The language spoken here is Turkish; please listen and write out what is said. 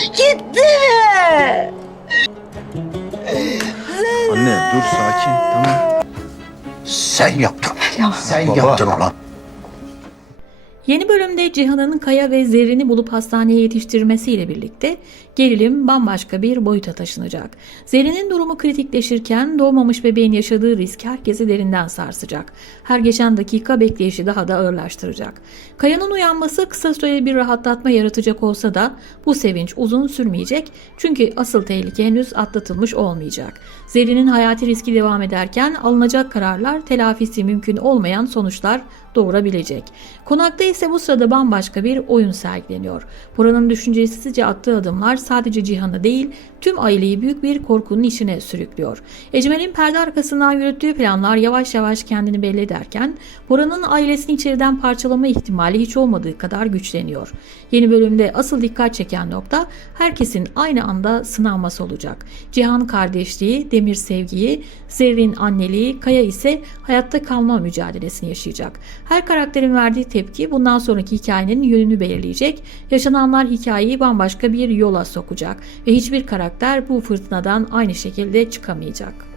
Bitti mi? Anne dur sakin tamam. Sen yaptın. Sen Baba. yaptın ulan. Yeni bölümde Cihan'ın Kaya ve Zerrin'i bulup hastaneye yetiştirmesiyle birlikte gerilim bambaşka bir boyuta taşınacak. Zerrin'in durumu kritikleşirken doğmamış bebeğin yaşadığı risk herkesi derinden sarsacak. Her geçen dakika bekleyişi daha da ağırlaştıracak. Kaya'nın uyanması kısa süreli bir rahatlatma yaratacak olsa da bu sevinç uzun sürmeyecek çünkü asıl tehlike henüz atlatılmış olmayacak. Zerrin'in hayati riski devam ederken alınacak kararlar telafisi mümkün olmayan sonuçlar doğurabilecek. Konakta ise bu sırada bambaşka bir oyun sergileniyor. Buranın düşüncesizce attığı adımlar sadece Cihan'ı değil tüm aileyi büyük bir korkunun içine sürüklüyor. Ecmel'in perde arkasından yürüttüğü planlar yavaş yavaş kendini belli ederken Bora'nın ailesini içeriden parçalama ihtimali hiç olmadığı kadar güçleniyor. Yeni bölümde asıl dikkat çeken nokta herkesin aynı anda sınanması olacak. Cihan kardeşliği, Demir sevgiyi, Zerrin anneliği, Kaya ise hayatta kalma mücadelesini yaşayacak. Her karakterin verdiği tepki bundan sonraki hikayenin yönünü belirleyecek. Yaşananlar hikayeyi bambaşka bir yola sokacak ve hiçbir karakter bu fırtınadan aynı şekilde çıkamayacak.